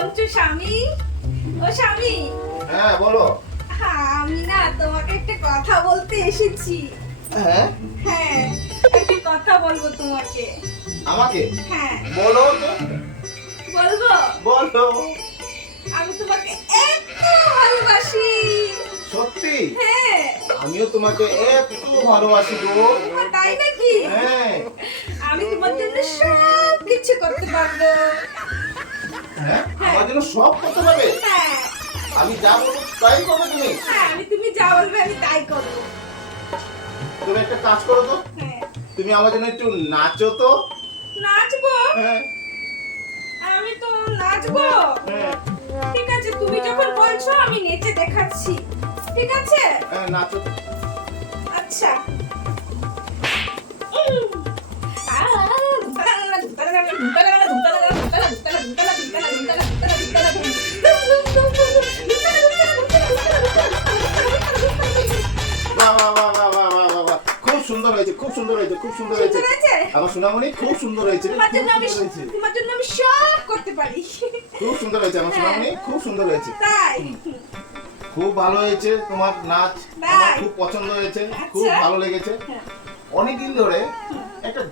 পঞ্চু স্বামী, ও স্বামী। হ্যাঁ বলো। হ্যাঁ, আমি না তোমাকে একটা কথা বলতে এসেছি। হ্যাঁ হ্যাঁ, একটা কথা বলবো তোমাকে। আমাকে হ্যাঁ, বলো তো। বলবো। বলো। আমি তোমাকে এত ভালোবাসি। সত্যি? হ্যাঁ। আমিও তোমাকে এত ভালোবাসি গো। তাই নাকি? হ্যাঁ। আমি তোমার জন্য সব কিছু করতে পারবো। হ্যাঁ আমার জন্য সব করতে পারবে? হ্যাঁ, আমি যা বলবো তাই করবে তুমি? হ্যাঁ, তুমি যা বলবে আমি তাই করবো। তুমি একটা কাজ করো তো, হ্যাঁ। তুমি আমার জন্য একটু নাচো তো। নাচবো? হ্যাঁ আমি তো নাচবো। হ্যাঁ ঠিক আছে, তুমি যখন বলছো আমি নেচে দেখাচ্ছি। ঠিক আছে? হ্যাঁ নাচো তো। আচ্ছা। বাহ বাহ বাহ বাহ বাহ বাহ বাহ বাহ। খুব সুন্দর হয়েছে, খুব সুন্দর হয়েছে, খুব সুন্দর হয়েছে। সুন্দর হয়েছে? আমার সোনামণি খুব সুন্দর হয়েছে, তোমার খুব জন্য আমি সুন্দর হয়েছে। তোমার জন্য আমি সব করতে পারি। খুব সুন্দর হয়েছে আমার হ্যাঁ। সোনামণি, খুব সুন্দর হয়েছে। তাই? খুব ভালো হয়েছে তোমার নাচ, তাই? আমার খুব পছন্দ হয়েছে, খুব আচ্ছা। ভালো লেগেছে। হ্যাঁ। অনেকদিন ধরে একটা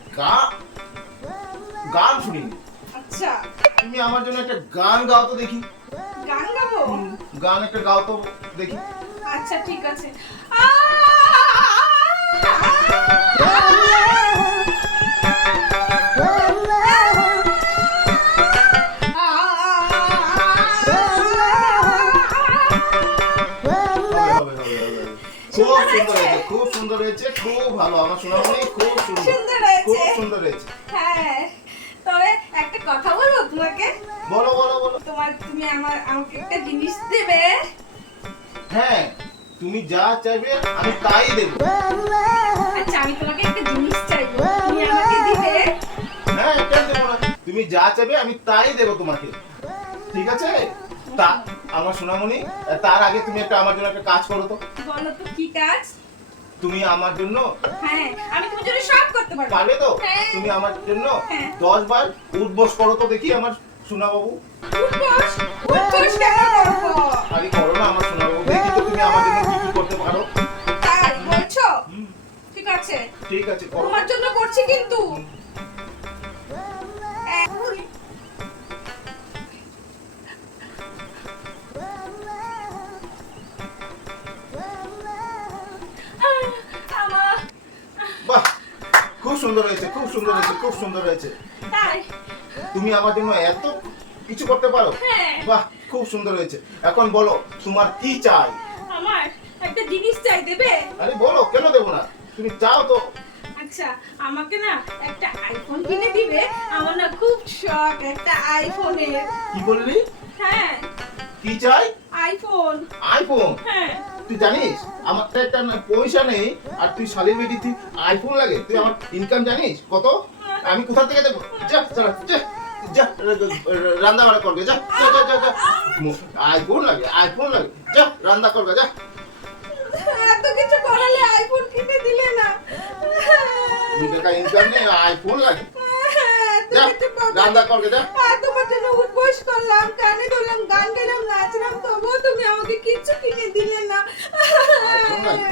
গান শুনিনি। আচ্ছা, তুমি আমার জন্য একটা গান গাও তো দেখি। গান গাবো? গান একটা গাও তো দেখি। আচ্ছা, ঠিক আছে। হবে, হবে, হবে, হবে। খুব সুন্দর হয়েছে, খুব সুন্দর হয়েছে, খুব ভালো আমার সোনামণি, খুব সুন্দর, সুন্দর হয়েছে। খুব সুন্দর হয়েছে। হ্যাঁ, তবে একটা কথা বলবো তোমাকে। বলো বলো বলো। তুমি আমাকে একটা জিনিস দেবে। হ্যাঁ তুমি যা চাইবে আমি তাই দেবো। আচ্ছা, আমি তোমাকে একটা জিনিস চাইবো, তুমি আমাকে দিবে? হ্যাঁ কেন দেবো না? তুমি যা চাইবে আমি তাই দেবো তোমাকে। ঠিক আছে? তা আমার সোনামণি, তার আগে তুমি আমার জন্য একটা কাজ করো তো। বলো তো কি কাজ? তুমি আমার জন্য হ্যাঁ, আমি তোমার জন্য সব করতে পারবো। পারবে তো? হ্যাঁ। তুমি আমার জন্য হ্যাঁ। 10 বার উঠবস করো তো দেখি আমার সোনাবাবু। উঠবস? উঠবস কেন করবো? আরে করো না আমার সোনাবাবু, দেখি তো তুমি আমার জন্য কি কি করতে পারো। তাই বলছো? ঠিক আছে, ঠিক আছে করো। তোমার জন্য করছি কিন্তু। আমার বাহ খুব সুন্দর হয়েছে, খুব সুন্দর হয়েছে, খুব সুন্দর হয়েছে। তাই? তুমি আমার জন্য এত কিছু করতে পারো। হ্যাঁ। বাহ খুব সুন্দর হয়েছে। এখন বলো তোমার কি চাই? আমার একটা জিনিস চাই, দেবে? আরে বলো, কেন দেবো না? তুমি চাও তো। আচ্ছা, আমাকে না একটা আইফোন কিনে দিবে। আমার না খুব শখ একটা আইফোনের। কি বললি? হ্যাঁ, কি চাই? আইফোন। আইফোন? হ্যাঁ। তুই জানিস আমার তো একটা পয়সা নেই, আর তুই শালির বেটি তুই আইফোন লাগে? তুই আমার ইনকাম জানিস কত? আমি কোথা থেকে দেবো? যা চল যা যা রান্না বান্না করবে, যা যা যা যা যা। আইফোন লাগে, আইফোন লাগে, যা রান্না করবে, যা। এত কিছু করালে আইফোন কিনে দিলে না। মুখে কা ইনকাম নেই, আইফোন লাগে, যা তুমি তো বাবা- রান্না করবে, যা। তোমার জন্য উঠবস করলাম, কানে ধরলাম, গান গাইলাম, নাচলাম, তবুও তুমি আমাকে কিচ্ছু কিনে দিলে না। আইফোন লাগে।